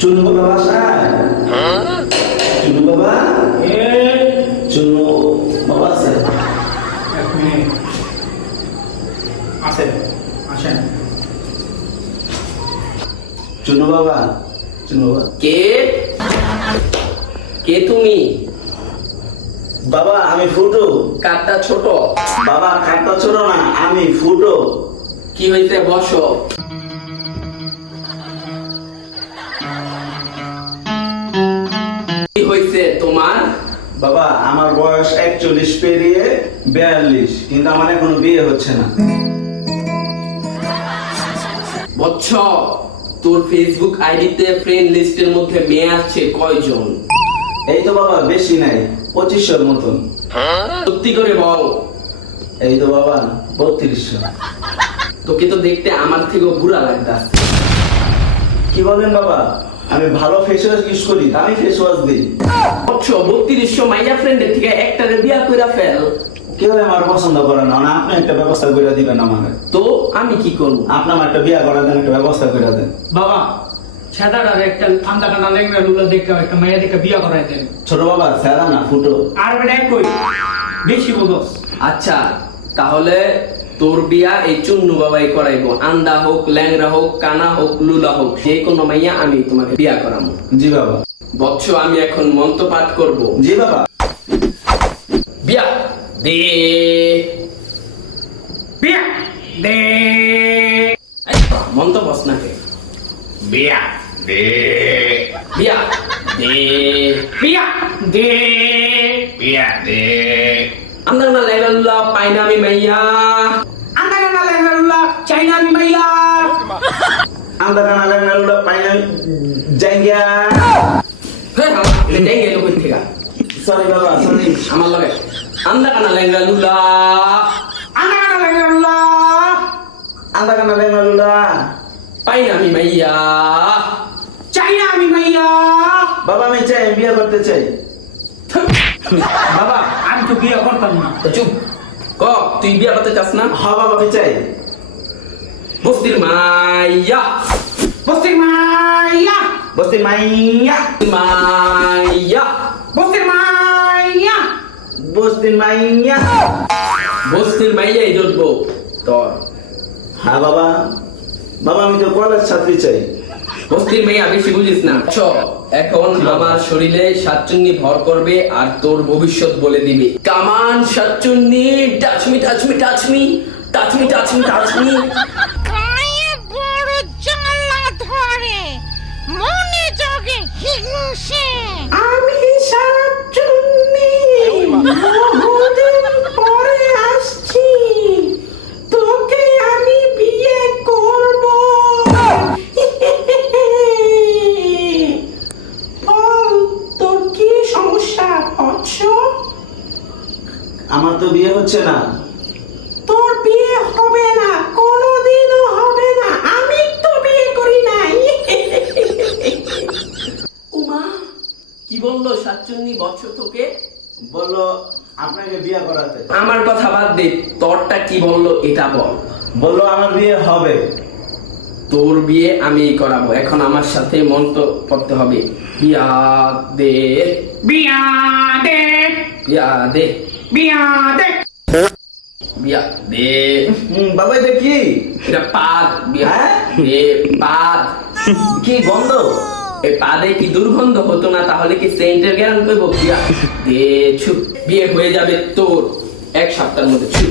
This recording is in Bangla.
চুনু বাবা বাসায়? চুনু বাবা? চুনু বাবা আছে? এক মিনিট আসেন আসেন। চুনু বাবা? চুনু বাবা? কে কে তুমি? বাবা আমি ফুটো। কাঠটা ছোট। বাবা কাটটা ছোট না, আমি ফুটো। কি হইছে? বসো। কি হইছে তোমার? বাবা আমার বয়স 41 পেরিয়ে 42, কিন্তু আমার এখনো বিয়ে হচ্ছে না। বচ্চ, তোর ফেসবুক আইডিতে ফ্রেন্ড লিস্টের মধ্যে মেয়ে আসছে কয়জন? এই তো বাবা বেশি নাই, 2500 মতন। সত্যি করে বল। এই তো বাবা 3200। তোকে তো দেখতে আমার থেকেও বুড়া লাগতাছে। কি বলেন বাবা? আমি ভালো ফেস ওয়াশ ইউজ করি, দামি ফেস ওয়াশ দিই। বচ্চ, 3200 মাইয়া ফ্রেন্ডের থেকে একটারে বিয়া কইরা ফেল। কেউ আমার পছন্দ করে না, না আপনি একটা ব্যবস্থা করে দিবেন আমাকে। তো আমি কি করব? আপনি আমার একটা বিয়া করে দেন, একটা ব্যবস্থা করে দেন। বাবা ছেদাটার একটা আন্দা কান্না লেঙ্গা লুলা দেখা একটা মাইয়া দেখা বিয়া করাই দেন। ছোট বাবা ছেড়া না ফুটো। আর বেটা এক কই বেশি বলস। আচ্ছা, তাহলে তোর বিয়া এই চুন্নু বাবাই করাইবো। আন্দা হোক, ল্যাংরা হোক, কানা হোক, লুলা হোক, যে কোনো মাইয়া আমি তোমাকে বিয়া করাবো। জি বাবা। বৎস, আমি এখন মন্ত্র পাঠ করব। জি বাবা। বিয়া দে। বিয়া দে। মন্ত্র বস না কে? বিয়া দে। বিয়া দে। বিয়া দে। বিয়া দে। আন্দা না ল্যাংরা লুলা পাইনা আমি মাইয়া। আন্দা কান্না লেঙ্গা লুলা চাইনা আমি মাইয়া। আন্দা কানা লেঙ্গা লুলা পাইনা জাঙ্গিয়া। হ্যাঁ এটা গেল কই থেকে? সরি বাবা সরি। আমার লগে আন্দা কানা ল্যাংরা লুলা। আন্দা কান্না লেঙ্গা লুলা আন্দা কানা লেঙ্গা লুলা পাইনা আমি মাইয়া। চাইনা আমি মাইয়া। বাবা আমি চাই, আমি বিয়ে করতে চাই। বাবা আমি তো বিয়ে করতাম না। তো চুপ ক, তুই বিয়া করতে চাস না? হ্যাঁ বাবা আমি চাই। বস্তির মাইয়া। বস্তির মাইয়া। বস্তি মাইয়া। মাইয়া। বস্তির মাইয়া। বস্তির মাইয়া। বস্তির মাইয়াই জুটবো তোর। হ্যাঁ বাবা। বাবা আমি তো কলেজ ছাত্রী চাই। বস্তির মাইয়া বেশি বুঝিস না। এখন আমার শরীরে সাতচুন্নি ভর করবে আর তোর ভবিষ্যৎ বলে দিবে। কামান সাতচুন্নি, touch me touch me touch me touch me touch me touch me. গায়ে বড় জ্বালা ধরে, মনে জগে হিংসে। আমি সাতচুন্নি বহুদিন পরে আসছি, তোকে আমি বিয়ে করব। বল তোর কি সমস্যা বৎস? আমার তো বিয়ে হচ্ছে না। তোর বিয়ে হবে না, কোনোদিনও হবে না। আমি তো বিয়ে করি নাই। উমা, কি বললো সাতচুন্নি বৎস তোকে? বললো আপনাকে বিয়ে করাতে। আমার কথা বাদ দে, তোরটা কি বললো এটা বল। বললো আমার বিয়ে হবে। তোর বিয়ে আমি করাবো। এখন আমার সাথে মন্ত্র পড়তে হবে। বিয়া দে। বিয়া দে। বিয়া দে। বিয়া দে। বিয়া দে। বাবা এটা কি? এটা পাদ। বিয়া হ্যাঁ? দে পাদ। কি গন্ধ? এই পাদে কি দুর্গন্ধ হতো না? তাহলে কি সেন্টের জ্ঞান করবো? বিয়া দে ছু। বিয়ে হয়ে যাবে তোর 1 সপ্তাহের মধ্যে ছু।